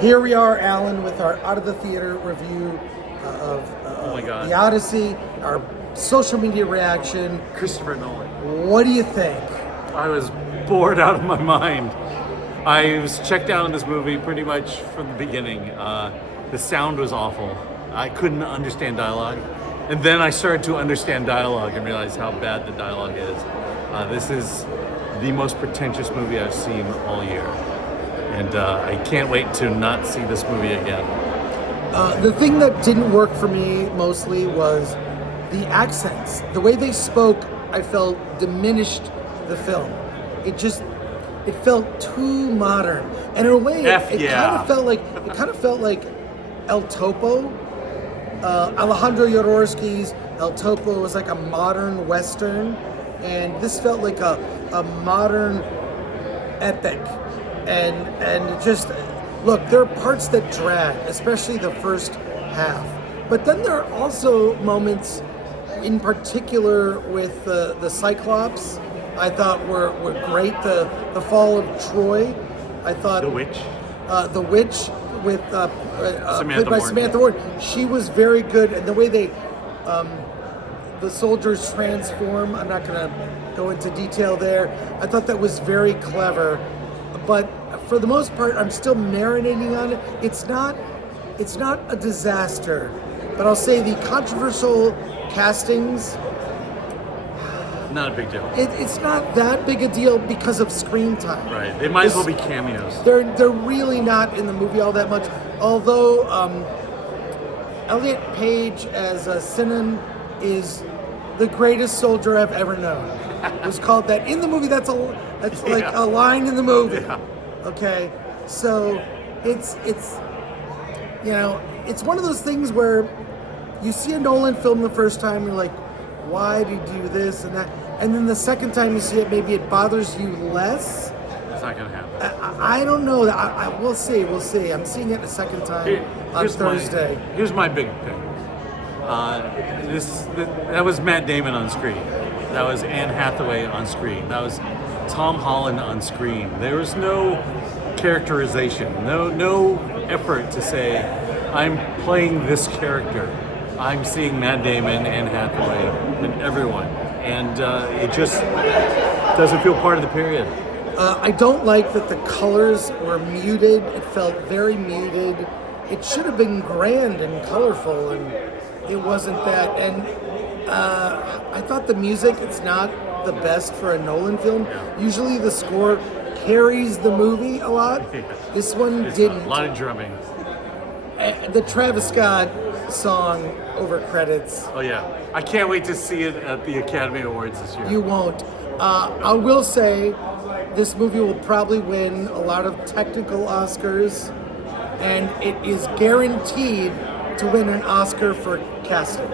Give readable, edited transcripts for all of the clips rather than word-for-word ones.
Here we are, Alan, with our Out of the Theater review of The Odyssey, our social media reaction. Christopher Nolan. What do you think? I was bored out of my mind. I was checked out on this movie pretty much from the beginning. The sound was awful. I couldn't understand dialogue. And then I started to understand dialogue and realized how bad the dialogue is. This is the most pretentious movie I've seen all year. And I can't wait to not see this movie again. The thing that didn't work for me mostly was the accents. The way they spoke, I felt diminished the film. It felt too modern. And in a way, it kind of felt like El Topo. Alejandro Jodorowsky's El Topo was like a modern Western, and this felt like a modern epic. And just, look, there are parts that drag, especially the first half. But then there are also moments, in particular with the Cyclops, I thought were great. The fall of Troy, I thought. The Witch. The Witch with played by Samantha Warren. She was very good, and the way the soldiers transform. I'm not going to go into detail there. I thought that was very clever. But for the most part, I'm still marinating on it. It's not a disaster, but I'll say the controversial castings. Not a big deal. It's not that big a deal because of screen time. Right. They might as well be cameos. They're really not in the movie all that much. Although Elliot Page as Sinan is the greatest soldier I've ever known. It was called that in the movie. That's like a line in the movie. Yeah. Okay, so it's one of those things where you see a Nolan film the first time, you're like, why did you do this and that? And then the second time you see it, maybe it bothers you less. It's not gonna happen. I don't know. We'll see. I'm seeing it a second time on Thursday. Here's my big thing. That was Matt Damon on screen. That was Anne Hathaway on screen. That was Tom Holland on screen. There was no characterization, no effort to say, I'm playing this character. I'm seeing Matt Damon, Anne Hathaway, and everyone. And it just doesn't feel part of the period. I don't like that the colors were muted. It felt very muted. It should have been grand and colorful, and it wasn't that. And I thought the music, it's not the best for a Nolan film. Usually the score carries the movie a lot. This one didn't. A lot of drumming. The Travis Scott song over credits. Oh yeah. I can't wait to see it at the Academy Awards this year. You won't. I will say this movie will probably win a lot of technical Oscars, and it is guaranteed to win an Oscar for casting.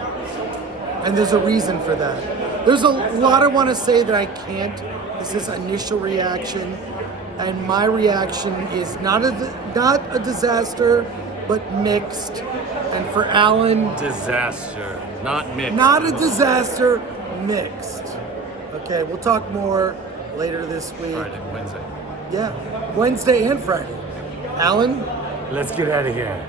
And there's a reason for that. There's a lot I want to say that I can't. This is initial reaction, and my reaction is not a disaster, but mixed. And for Alan, disaster, not mixed. Not a disaster, mixed. Okay, we'll talk more later this week. Friday, Wednesday. Yeah, Wednesday and Friday. Alan? Let's get out of here.